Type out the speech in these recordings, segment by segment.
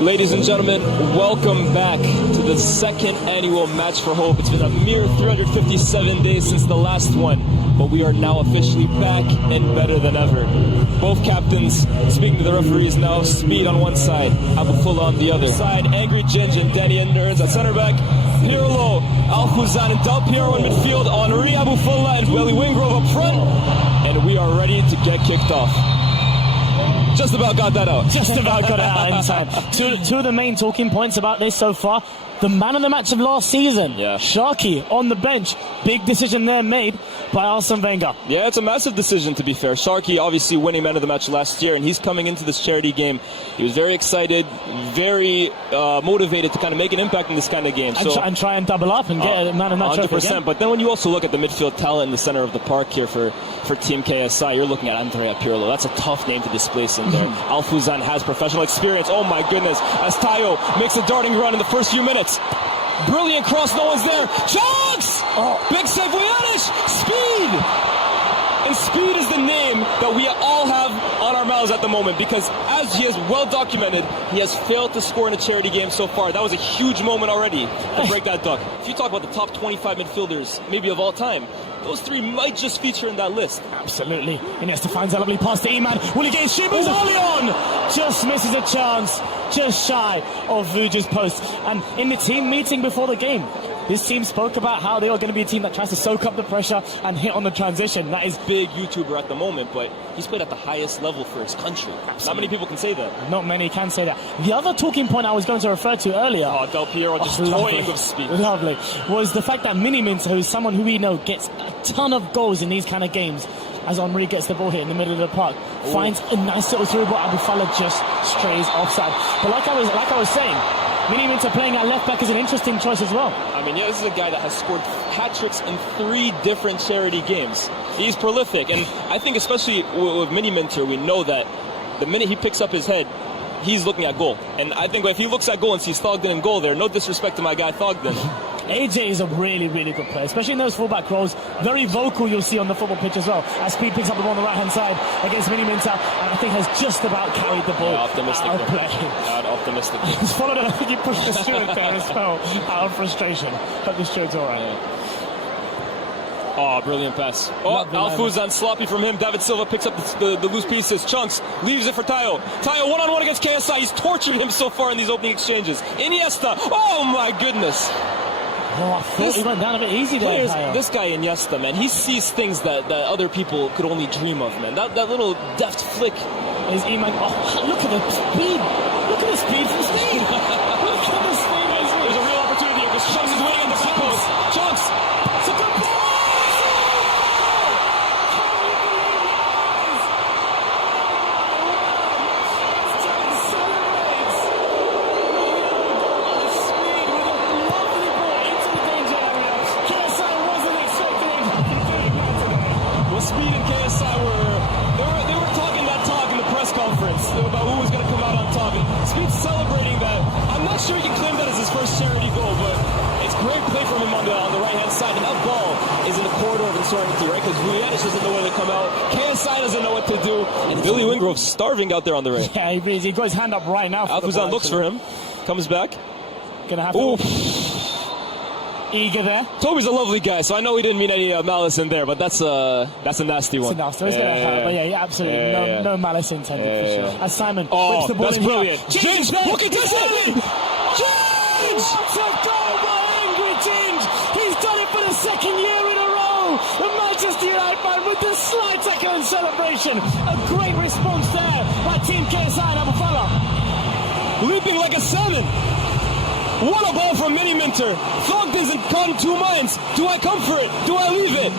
Ladies and gentlemen, welcome back to the second annual Match for Hope. It's been a mere 357 days since the last one, but we are now officially back and better than ever. Both captains speaking to the referees now. Speed on one side, Abufulla on the other side. Angry Ginge and Danny Enders at center back. Pirlo, Alfuzan and Del Piero in midfield. Henri, Abufulla and Billy Wingrove up front. And we are ready to get kicked off. Just about got that out. Just about got it out in time. Two of the main talking points about this so far. The man of the match of last season, Sharky, on the bench. Big decision there made by Arsene Wenger. Yeah, it's a massive decision, to be fair. Sharky obviously winning man of the match last year, and he's coming into this charity game. He was very excited, very motivated to kind of make an impact in this kind of game. And try and double up and get a man of the match. 100%. But then when you also look at the midfield talent in the center of the park here for Team KSI, you're looking at Andrea Pirlo. That's a tough name to displace in there. Alfuzan has professional experience. Oh my goodness. As Tayo makes a darting run in the first few minutes. Brilliant cross, no one's there. Chunks! Big save, Vujanic! Speed! And Speed is the name that we all have on our mouths at the moment, because as he is well documented, he has failed to score in a charity game so far. That was a huge moment already to break that duck. If you talk about the top 25 midfielders, maybe of all time, those three might just feature in that list. Absolutely. Iniesta finds a lovely pass to Iman. Will he get Shibas early on? Just misses a chance. Just shy of Vuja's post. And in the team meeting before the game, this team spoke about how they are going to be a team that tries to soak up the pressure and hit on the transition. That is big YouTuber at the moment, but he's played at the highest level for his country. Absolutely. Not many people can say that. Not many can say that. The other talking point I was going to refer to earlier, Del Piero just toying with Speed. Lovely. Was the fact that Mini Minter, who's someone who we know gets a ton of goals in these kind of games, as Henri gets the ball hit in the middle of the park, finds a nice little through ball. Abufulla just strays offside. But like I was saying, Mini Minter playing at left back is an interesting choice as well. I mean, this is a guy that has scored hat-tricks in 3 different charity games. He's prolific, and I think especially with Mini Minter, we know that the minute he picks up his head, he's looking at goal. And I think if he looks at goal and sees Thogden in goal there, no disrespect to my guy Thogden. AJ is a really, really good player, especially in those fullback roles. Very vocal, you'll see on the football pitch as well. As Speed picks up the ball on the right-hand side against Mini Minter, and I think has just about carried the ball out of play. Optimistic. He's followed it. I think he pushed the steward there as well, out of frustration. But the steward's all right. Oh, brilliant pass. Alfuzan sloppy from him. David Silva picks up the loose pieces. Chunks leaves it for Tayo. Tayo one-on-one against KSI. He's tortured him so far in these opening exchanges. Iniesta. Oh, my goodness. Oh, I thought he went down a bit easy there. This guy Iniesta, man, he sees things that other people could only dream of, man. That little deft flick. Is Iman? Oh, look at the speed. Look at the speed from Speed. Look at the speed. There's a real opportunity here because Chunks is winning on the front post. Chunks. It's a good ball. Speed and KSI they were talking that talk in the press conference about who was going to come out on top. And Speed's celebrating that. I'm not sure he can claim that as his first charity goal, but it's great play from him on the right-hand side. And that ball is in the corridor of uncertainty, right? Because Vujanic doesn't know where to come out. KSI doesn't know what to do. And Billy Wingrove's starving out there on the right. Yeah, he got his hand up right now. Alfuzan looks for him. Comes back. Gonna have to... Eager there. Toby's a lovely guy, so I know he didn't mean any malice in there, but that's a nasty one. It's a nasty one. But yeah, absolutely. No malice intended for sure. As Simon whips the ball that's in brilliant. Ginge, look at this one! Ginge! What a goal by Angry Ginge! He's done it for the second year in a row! The Manchester United man with the slide tackle and celebration. A great response there by Team KSI and Abufulla. Leaping like a salmon. What a ball from Mini Minter. Thogden's caught in 2 minds. Do I come for it? Do I leave it?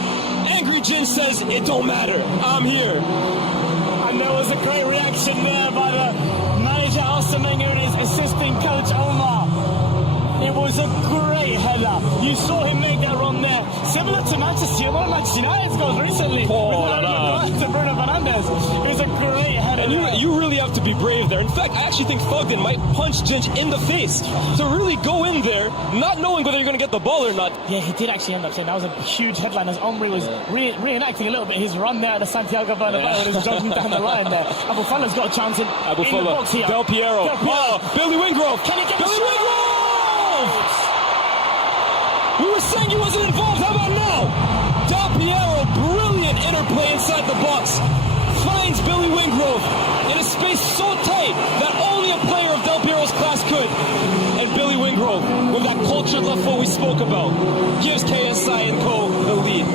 Angry Ginge says, it don't matter. I'm here. And there was a great reaction there by the manager Arsene Wenger and his assistant coach Omar. It was a great header. You saw him make that run there. Similar to Manchester United's goals recently. To Bruno Fernandes. It was a great header. And you really have to be brave there. In fact, I actually actually think Thugden might punch Ginge in the face to really go in there, not knowing whether you're going to get the ball or not. Yeah, he did actually end up saying that was a huge headline as Omri was reenacting a little bit his run there at the Santiago Bernabeu and he's jogging down the line there. Abufala's got a chance in the box here. Del Piero. Oh, Billy Wingrove. Can he get Billy Wingrove? We were saying he wasn't involved. How about now? Del Piero, brilliant interplay inside the box. Finds Billy Wingrove in a space so tight that only a player of Del Piero's class could. And Billy Wingrove, with that cultured left foot we spoke about, gives KSI and Co. the lead.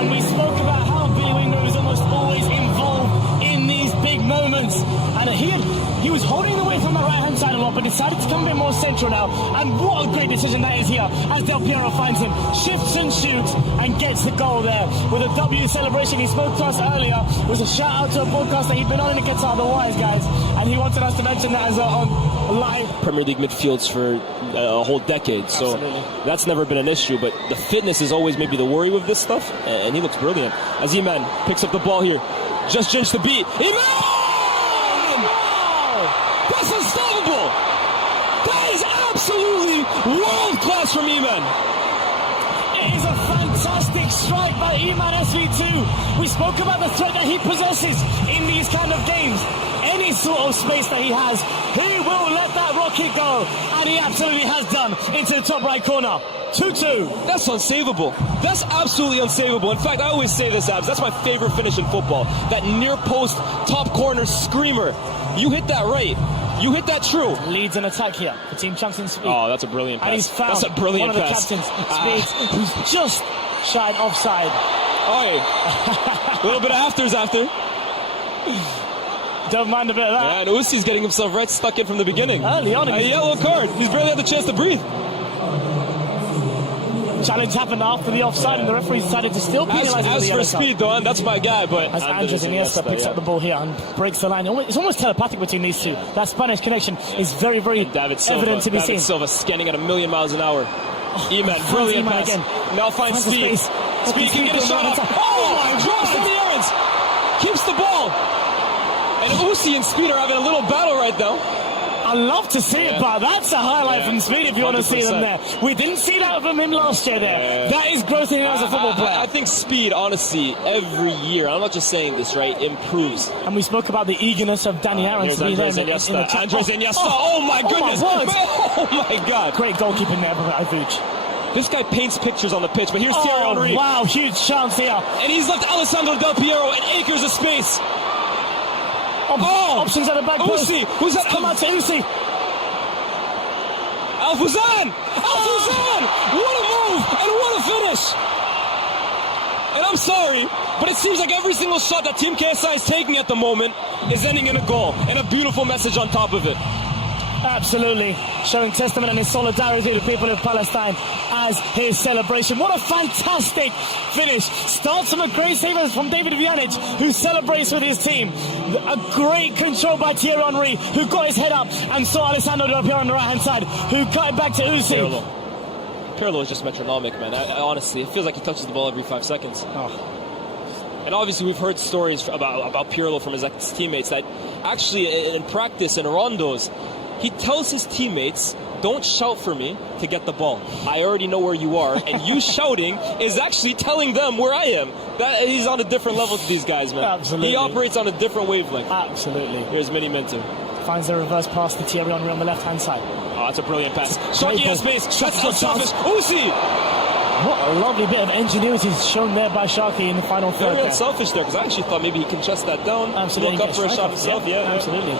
And we spoke about how Billy Wingrove is almost always involved in these big moments. And he was holding away from the right-hand side a lot, but decided to come a bit more central now. And what a great decision that is here, as Del Piero finds him, shifts and shoots, and gets the goal there. With a W celebration, he spoke to us earlier. It was a shout-out to a podcast that he'd been on in the Qatar, the Wise guys, and he wanted us to mention that as on live. Premier League midfields for a whole decade, so that's never been an issue, but the fitness is always maybe the worry with this stuff, and he looks brilliant. As Iman picks up the ball here, just Ginge to beat. Iman! That's unstoppable! That is absolutely world class from Iman. It is a fantastic strike by Iman SV2. We spoke about the threat that he possesses in these kind of games. Any sort of space that he has, he will let that rocket go. And he absolutely has done into the top right corner. 2-2. That's unsavable. That's absolutely unsavable. In fact, I always say this, Abs. That's my favorite finish in football. That near post, top corner screamer. You hit that right. You hit that true. Leads an attack here for Team Chunks and Speed. Oh, that's a brilliant pass. And he's found that's a brilliant one of the pass. captains, Speed, who's just shied offside. Oh, a little bit of afters after. Don't mind a bit of that. Yeah, and Usi's getting himself right stuck in from the beginning. Early on. A yellow card. He's barely had the chance to breathe. Challenge happened after the offside, and the referee decided to still penalise him. As for Speed, though, that's my guy. But as Andres Iniesta picks up the ball here and breaks the line, it's almost telepathic between these two. That Spanish connection is very, very evident to be seen. David Silva scanning at 1,000,000 miles an hour. Iman, brilliant pass. Again. Now finds Speed. Speed can get a shot up. Oh my gosh! Danny Aarons keeps the ball. And Usi and Speed are having a little battle right now. I love to see it, but that's a highlight from Speed if you 100%. Want to see them there. We didn't see that from him last year there. That is growth in him as a football player. I think Speed, honestly, every year, I'm not just saying this, right, improves. And we spoke about the eagerness of Danny Aarons to be there in the top. Andres Iniesta. Oh my goodness. Oh my God. Great goalkeeping there by Ivuch. This guy paints pictures on the pitch, but here's Thierry Henry. Wow, huge chance here. And he's left Alessandro Del Piero and acres of space. Options at the back post. Usi. Who's that? Come out to Usi. Alfuzan! Alfuzan! What a move and what a finish! And I'm sorry, but it seems like every single shot that Team KSI is taking at the moment is ending in a goal and a beautiful message on top of it. Absolutely, showing testament and his solidarity to the people of Palestine as his celebration. What a fantastic finish. Starts from a great save from David Vjanic, who celebrates with his team. A great control by Thierry Henry, who got his head up and saw Alessandro Del Piero on the right-hand side, who cut it back to Uzi. Pirlo is just metronomic, man. Honestly, it feels like he touches the ball every 5 seconds. And obviously we've heard stories about Pirlo from his ex-teammates that actually in practice, in rondos, he tells his teammates, don't shout for me to get the ball. I already know where you are, and you shouting is actually telling them where I am. He's on a different level to these guys, man. Absolutely. He operates on a different wavelength. Absolutely. Here's Mini Minter. Finds the reverse pass to Thierry Henry on the left-hand side. Oh, that's a brilliant pass. Sharky has space. That's unselfish. Uzi! What a lovely bit of ingenuity shown there by Sharky in the final third. Very unselfish there, because I actually thought maybe he can chest that down. Absolutely. Look up for a shot himself. Yeah, absolutely.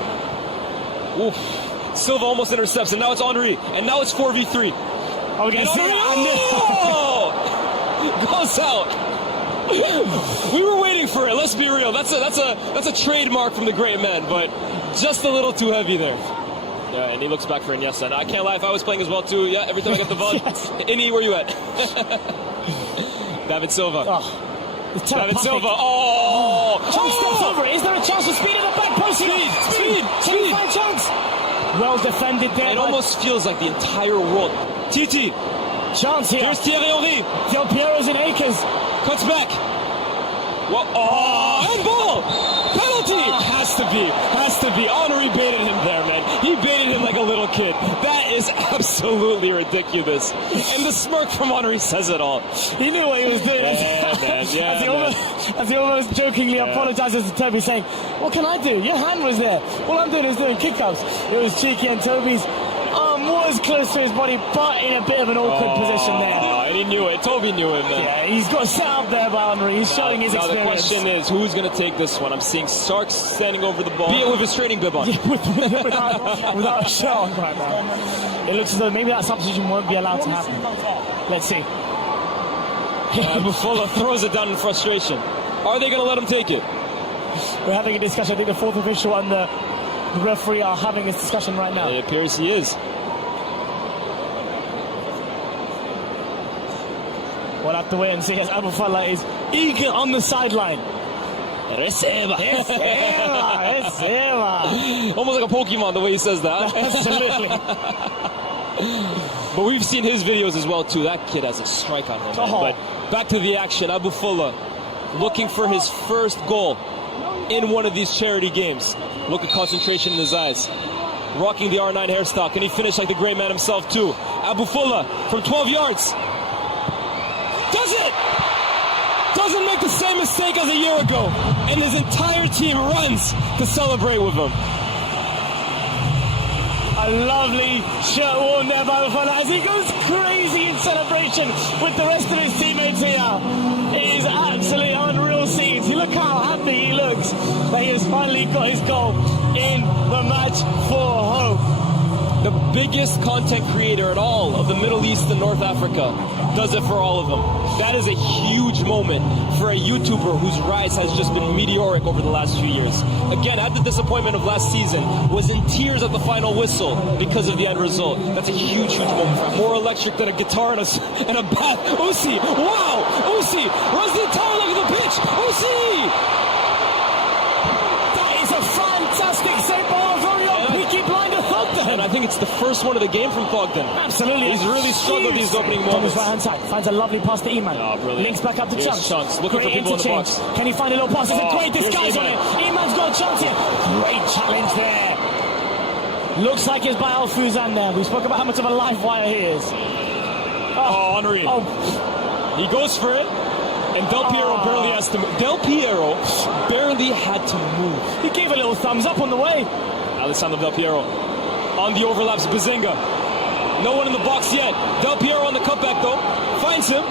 Oof. Silva almost intercepts, and now it's Henry, and now it's 4v3. Oh, we're going to see it. Goes out. We were waiting for it. Let's be real. That's a trademark from the great man, but just a little too heavy there. Yeah, and he looks back for Iniesta. Now, I can't lie, if I was playing as well too. Yeah, every time I get the ball, yes. Ini, where you at? David Silva. David Silva. Steps over it. Is there a chance for Speed in the back post? Speed. Chance. Well defended there. It almost feels like the entire world. TT. Chance here. Here's Thierry Henry. Del Piero's in acres. Cuts back. Well, handball. Penalty. Has to be. Henry baited him there, man. He kid. That is absolutely ridiculous. And the smirk from Henry says it all. He knew what he was doing. As he almost jokingly apologizes to Toby, saying, what can I do? Your hand was there. All I'm doing is doing kick-ups. It was cheeky, and Toby's arm was close to his body, but in a bit of an awkward position there. And he knew it. Toby knew it, man. Yeah, he's got set up there by Henry. He's showing his experience. Now the question is, who's going to take this one? I'm seeing Starks standing over the ball. Be it with his training bib on. Yeah, without a shirt on right now. It looks as though maybe that substitution won't be allowed to happen. Let's see. Buffalo throws it down in frustration. Are they going to let him take it? We're having a discussion. I think the fourth official and the referee are having this discussion right now. It appears he is. We'll have to wait and see as Abufala is eager on the sideline. Receba. Receba. Almost like a Pokemon the way he says that. Absolutely. But we've seen his videos as well too. That kid has a strike on him. But back to the action. Abufala looking for his first goal in one of these charity games. Look at concentration in his eyes. Rocking the R9 hairstyle. Can he finish like the great man himself too? Abufala from 12 yards. Does it! Doesn't make the same mistake as a year ago. And his entire team runs to celebrate with him. A lovely shirt worn there by Abufala as he goes crazy in celebration with the rest of his teammates here. It is absolutely unreal scenes. You look how happy he looks that he has finally got his goal in the match for hope. The biggest content creator in all of the Middle East and North Africa does it for all of them. That is a huge moment for a YouTuber whose rise has just been meteoric over the last few years. Again, had the disappointment of last season, was in tears at the final whistle because of the end result. That's a huge, huge moment for him. More electric than a guitar and a bath. Usi, wow! Usi runs the entire length of the pitch. Usi! That is a fantastic save by our very own Peaky Blinder Thogden. And I think it's the first one of the game from Thogden. Absolutely. He's really struggled these opening moments. On his right hand side, finds a lovely pass to Iman. Links back up to Chunks. Looking for people in the box. Can he find a little pass? It's a great disguise on it. Iman's got a chance here. Great challenge there. Looks like it's by Al Fuzan there. We spoke about how much of a live wire he is. Henry. He goes for it. And Del Piero barely has to move. Del Piero barely had to move. He gave a little thumbs up on the way. Alessandro Del Piero on the overlaps. Bazinga. No one in the box yet. Del Piero on the cutback though. Finds him.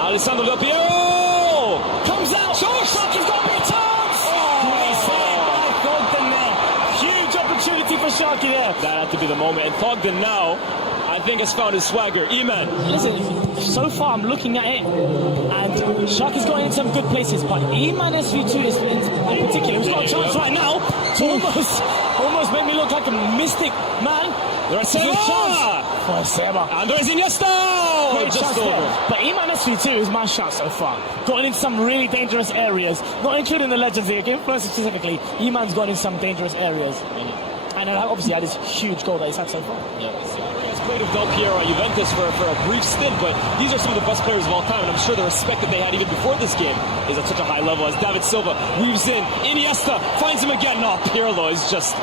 Alessandro Del Piero comes out. Sharky's got a big chance. Great save by Thogden there. Huge opportunity for Sharky there. That had to be the moment. And Thogden now, I think, has found his swagger. Iman. Listen, so far I'm looking at it, and Sharky's got in some good places, but Iman SV2 is in particular, who's got a chance right now to almost make me look like a mystic man. There's a chance for Seba. Andres Iniesta! Just over. But Iman SV2 is my shot so far. Gotten in some really dangerous areas, not including the Legends League, influence specifically. Iman's gone in some dangerous areas. And obviously had this huge goal that he's had so far. Played with Del Piero at Juventus for a brief stint, but these are some of the best players of all time, and I'm sure the respect that they had even before this game is at such a high level as David Silva weaves in. Iniesta finds him again. No, Pirlo is just...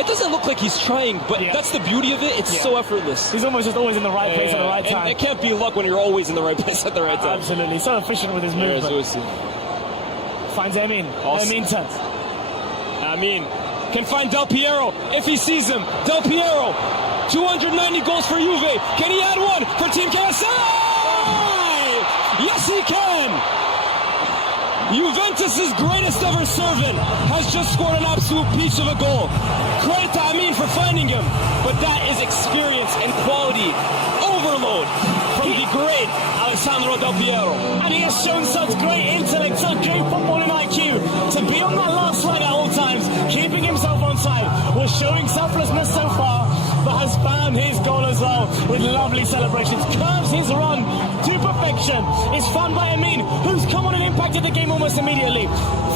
It doesn't look like he's trying, but that's the beauty of it. It's so effortless. He's almost just always in the right place at the right time. And it can't be luck when you're always in the right place at the right time. Absolutely. So efficient with his movement. Finds Amin. Amin turns. Amin can find Del Piero if he sees him. Del Piero, 290 goals for Juve. Can he add one for Team KSI? Yes, he can. Juventus' greatest ever servant has just scored an absolute peach of a goal. Credit to Amin for finding him, but that is experience and quality overload from the great Alessandro Del Piero. And he has shown such great intellect, such great footballing IQ to be on that last line at all times, keeping himself on side, was showing selflessness so far, but has found his goal as well with lovely celebrations. Curves his run to perfection. It's found by Amin, who's come on and impacted the game almost immediately.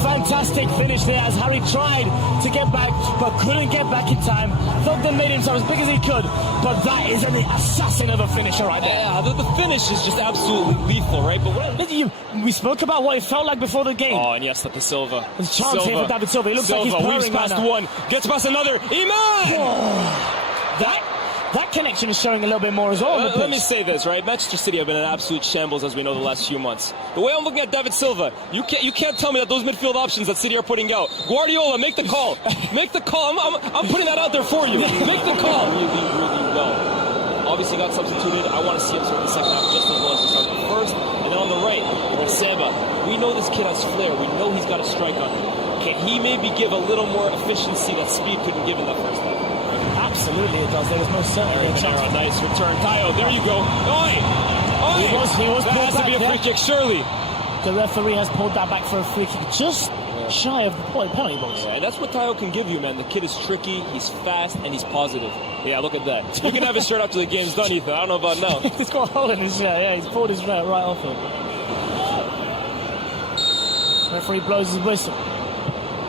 Fantastic finish there as Harry tried to get back, but couldn't get back in time. Thogden made himself as big as he could, but that is an assassin of a finisher right there. Yeah, the finish is just absolutely lethal, right? But we spoke about what it felt like before the game. Oh, and yes, to Silva. There's a chance here for David Silva. He looks like he's weaves past one, gets past another. Iman! That connection is showing a little bit more as well. Let me say this, right? Manchester City have been in absolute shambles, as we know, the last few months. The way I'm looking at David Silva, you can't tell me that those midfield options that City are putting out. Guardiola, make the call. Make the call. I'm putting that out there for you. Make the call. Really, really well. Obviously got substituted. I want to see him start the second half just as well as he started the first. And then on the right, Seba. We know this kid has flair. We know he's got a strike on him. Can he maybe give a little more efficiency that Speed couldn't give in that first half? Absolutely it does. There was most certainly a chance. Nice return. Tayo, there you go. Oi! Oi! He was that has to be a free kick, surely. The referee has pulled that back for a free kick, just shy of the penalty box. Yeah, and that's what Tayo can give you, man. The kid is tricky, he's fast, and he's positive. Yeah, look at that. You can have his shirt after the game's done, Ethan. I don't know about now. He's got a hole in his shirt. Yeah, he's pulled his shirt right off him. Referee blows his whistle.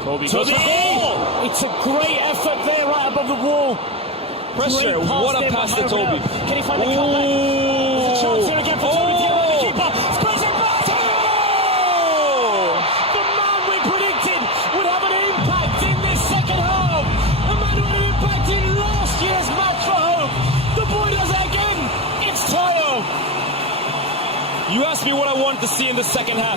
Toby goes for goal! It's a great effort there, right above the wall. Pressure. What a pass to Toby. Can he find the comeback? There's a chance here again for Toby to get on the keeper. Sprays it back. The man we predicted would have an impact in this second half. The man who had an impact in last year's match for home. The boy does it again. It's Tayo. You asked me what I wanted to see in the second half.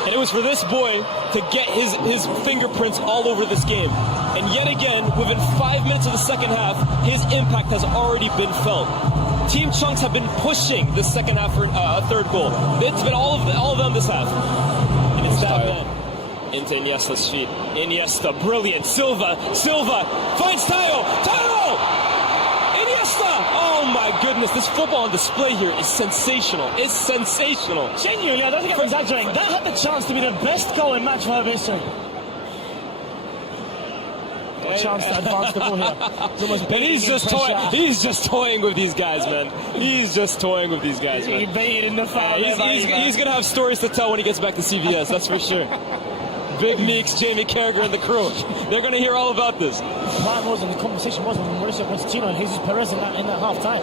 And it was for this boy to get his fingerprints all over this game. And yet again, within 5 minutes of the second half, his impact has already been felt. Team Chunks have been pushing the second half for a third goal. It's been all of them this half. And it's that man. Into Iniesta's feet. Iniesta, brilliant. Silva finds Tayo. Tayo! Iniesta! Oh my goodness, this football on display here is sensational. It's sensational. Genuinely, I don't think I'm exaggerating. That had the chance to be the best goal in match for her history. Got a chance to advance the ball here. It's almost he's just toying with these guys, man. He's just toying with these guys, man. He baited in the foul. He's gonna have stories to tell when he gets back to CVS, that's for sure. Big Meeks, Jamie Carragher, and the crew. They're going to hear all about this. Prime was, and the conversation was with Mauricio Pochettino and Jesus Perez in that half time.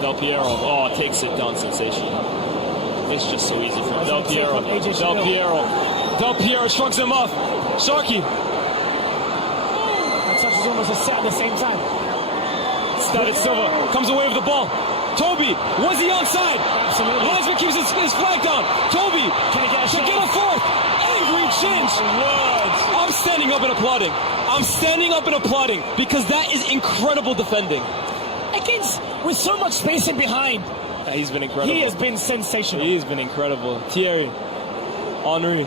Del Piero, takes it down sensational. It's just so easy for him. Del Piero shrugs him off. Sharky. That touch is almost a set at the same time. David Silva comes away with the ball. Toby, was he onside? Absolutely. Linesman keeps his flag down. Toby, can he get a shot? Get a fourth. Change. I'm standing up and applauding. I'm standing up and applauding because that is incredible defending. Against with so much space in behind. Yeah, he's been incredible. He has been sensational. He's been incredible. Thierry Henry.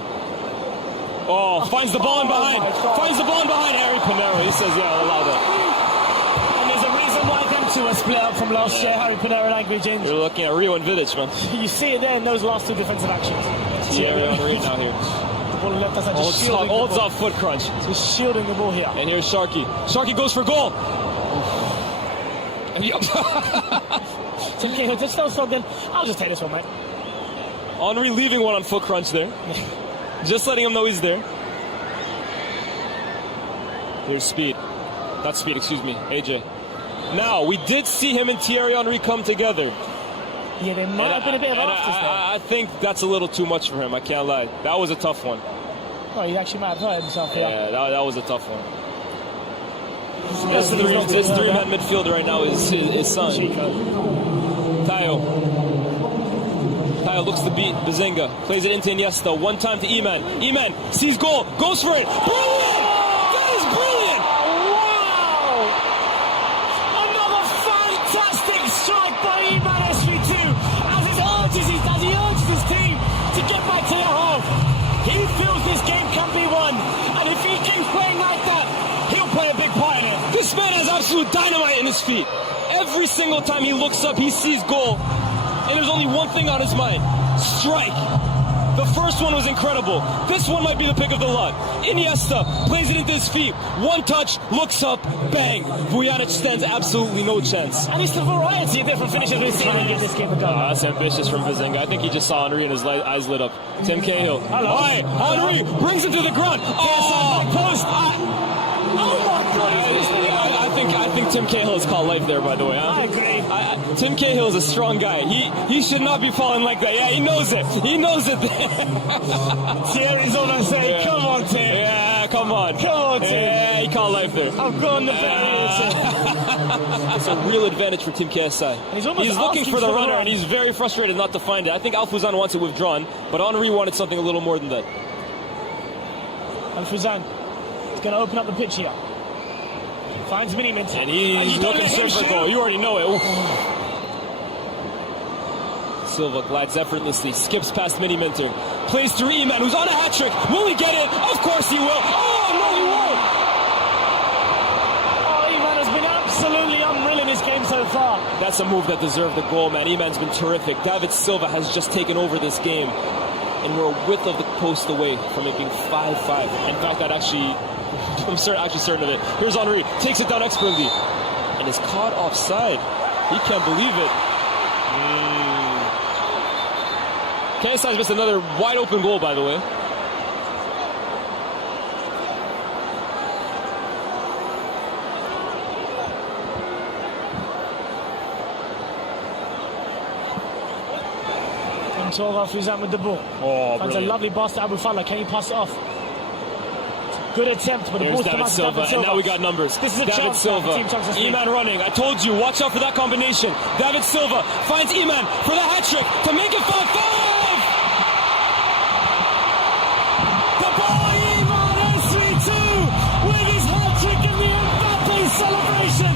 Finds the ball in behind. Finds the ball in behind. Harry Pinero. He says, "Yeah, I'll allow that." And there's a reason why them two are split up from last year. Harry Pinero and Angry Ginger. You're looking at Rio and Vidic, man. You see it there in those last two defensive actions. Thierry Henry now here. Left us holds off foot crunch. He's shielding the ball here. And here's Sharky. Sharky goes for goal. Tim Cahill just so good. I'll just take this one, mate. Henry leaving one on foot crunch there. Just letting him know he's there. There's Speed. Not Speed, excuse me. AJ. Now, we did see him and Thierry Henry come together. Yeah, there might have been a bit of afters there. I think that's a little too much for him. I can't lie. That was a tough one. Oh, he actually might have hurt himself. Yeah, that was a tough one. This three-man midfielder right now is his son. Tayo looks to beat Bazinga. Plays it into Iniesta. One time to Eman. Eman sees goal. Goes for it. Brilliant! That is brilliant! Wow! Another fantastic strike by Eman SV2. As he urges his team to get back to the half. He feels this game can be won. And if he keeps playing like that, he'll play a big part in it. This man has absolute dynamite in his feet. Every single time he looks up, he sees goal. And there's only one thing on his mind. Strike. The first one was incredible. This one might be the pick of the lot. Iniesta plays it into his feet. One touch, looks up, bang. Vujanic stands absolutely no chance. And it's the variety of different finishes we've seen to get this game going. That's ambitious from Bazinga. I think he just saw Henry and his eyes lit up. Tim Cahill. Hi, Henry brings him to the ground. Post. I think Tim Cahill has called life there, by the way. I agree. Tim Cahill is a strong guy. He should not be falling like that. Yeah, he knows it. He knows it. Thierry's on and saying, come on, Tim. Yeah, come on. Come on, team. Yeah, he caught life there. I've gone the It's a real advantage for Team KSI. He's looking for the runner, and he's very frustrated not to find it. I think Alfuzan wants it withdrawn, but Henri wanted something a little more than that. Alfuzan is going to open up the pitch here. Finds Miniminter. And he's looking for goal. You already know it. Oof. Silva glides effortlessly, skips past Miniminter, plays through Iman, who's on a hat trick. Will he get it? Of course he will. Oh, no, he won't. Oh, Iman has been absolutely unreal in this game so far. That's a move that deserved the goal, man. Iman's been terrific. David Silva has just taken over this game, and we're a width of the post away from it being 5-5. In fact, I'm actually certain of it. Here's Henri, takes it down expertly, and is caught offside. He can't believe it. KSI's missed another wide open goal, by the way. Control Alfuzan with the ball. Oh, Finds a lovely pass to Abu Fala. Can he pass it off? Good attempt, but the There's ball's David Silva, and now we got numbers. This is a David chance. Silva, Iman running. I told you, watch out for that combination. David Silva finds Iman for the hat trick to make it 5-5. The ball, Iman SV2 with his hat trick in the Mbappe celebration.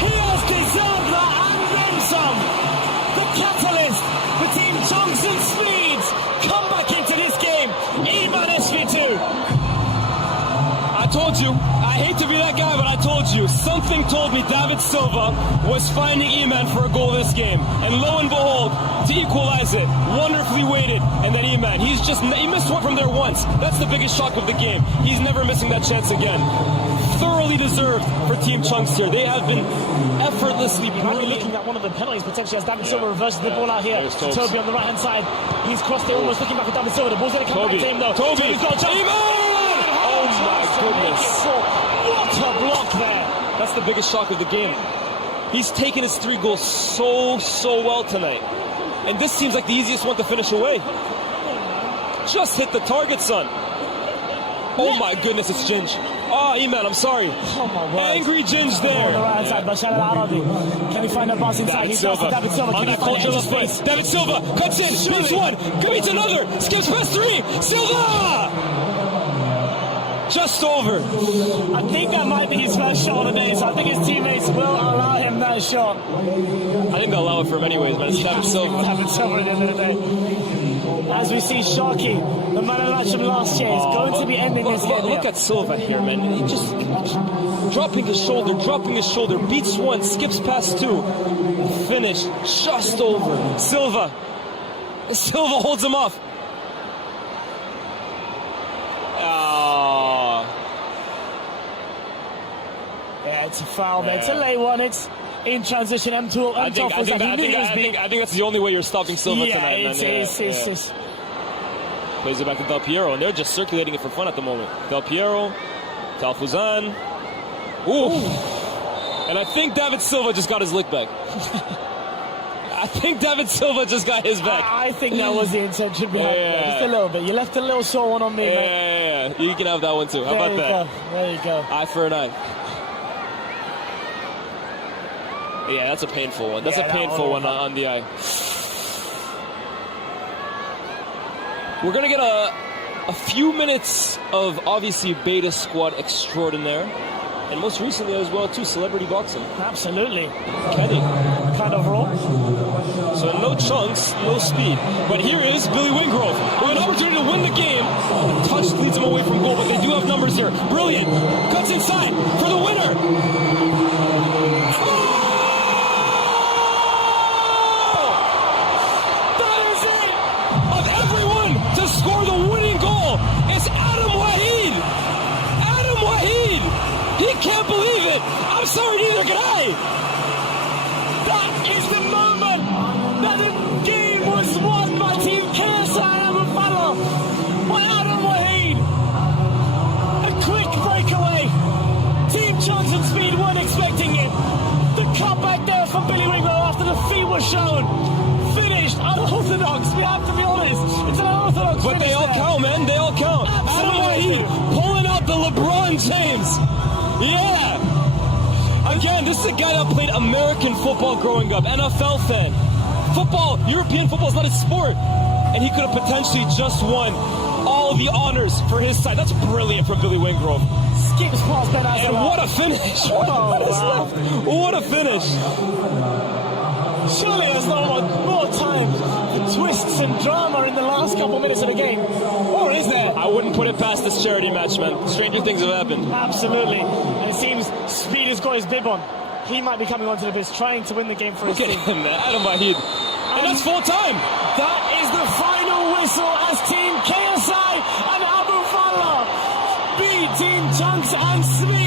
He has deserved that and then some. The catalyst for Team Chunks and Speeds come back into this game. Iman SV2. I told you, I hate to be that guy, but I told you, something told me David Silva was finding Iman for a goal this game. And lo and behold, to equalize it, wonderfully weighted, and then Iman, he missed one from there once. That's the biggest shock of the game. He's never missing that chance again. Thoroughly deserved for Team Chunks here. They have been effortlessly brilliant. Looking at one of the penalties potentially as David Silva reverses the ball out here. Toby on the right hand side. He's crossed it, almost looking back at David Silva. The ball's going to come back to him though. Toby's got a chance. Oh my goodness. What a block there. That's the biggest shock of the game. He's taken his 3 goals so well tonight. And this seems like the easiest one to finish away. Just hit the target, son. Oh my goodness, it's Ginge. Oh, Iman, I'm sorry. Oh my word. Angry Ginge there. On the right hand side, Bashar Al-Arabi. Can he find a pass inside? David He's Silva. David Silva. On that culture of space. David Silva cuts in. Beats one. Beats another. Skips past 3. Silva! Just over. I think that might be his first shot of the day, so I think his teammates will allow him that shot. I think they'll allow it for him anyways, man. It's David Silva. David Silva at the end of the day. As we see Sharky, the man of the match from last year, is going to be ending this game. Look at Silva here, man. He just dropping his shoulder, beats one, skips past 2. Finish just over. Silva holds him off. Yeah, it's a foul, man. It's a late one. It's in transition. I think that's the only way you're stopping Silva tonight, man. It's Plays it back to Del Piero, and they're just circulating it for fun at the moment. Del Piero, Alfuzan. Ooh. And I think David Silva just got his lick back. I think David Silva just got his back. I think that was the intention behind it. Just a little bit. You left a little short one on me, mate. Yeah. You can have that one too. How about that? There you go. Eye for an eye. Yeah, that's a painful one. That's a painful one on the eye. We're going to get a few minutes of, obviously, Beta Squad extraordinaire. And most recently as well, too, celebrity boxing. Absolutely. Kenny. Kind of raw. So no Chunks, no speed. But here is Billy Wingrove with an opportunity to win the game. A touch leads him away from goal, but they do have numbers here. Brilliant. Cuts inside for the winner. Score the winning goal. It's Adam Wahid. Adam Wahid. He can't believe it. I'm sorry, neither can I. That is the moment that the game was won by Team KSI Abu Fala by Adam Wahid. A quick breakaway. Team Chunks and Speed weren't expecting it. The cut back there from Billy Wingrove after the feet were shown. Finished unorthodox, we have to be honest. It's an unorthodox. But they all count, man. They all count. Adam Wahid pulling out the LeBron James. Yeah. Again, this is a guy that played American football growing up, NFL fan. Football, European football is not his sport. And he could have potentially just won all the honors for his side. That's brilliant from Billy Wingrove. Skips past Ben Azamat. And what a finish. What a finish. Surely there's no more time for twists and drama in the last couple minutes of the game. Or is there? I wouldn't put it past this charity match, man. Stranger things have happened. Absolutely. And it seems Speed has got his bib on. He might be coming onto the pitch trying to win the game for his team. Look at him, man. Adam Wahid. And that's full time. That is the final whistle as Team KSI and Abu Fala beat Team Chunks and Smith.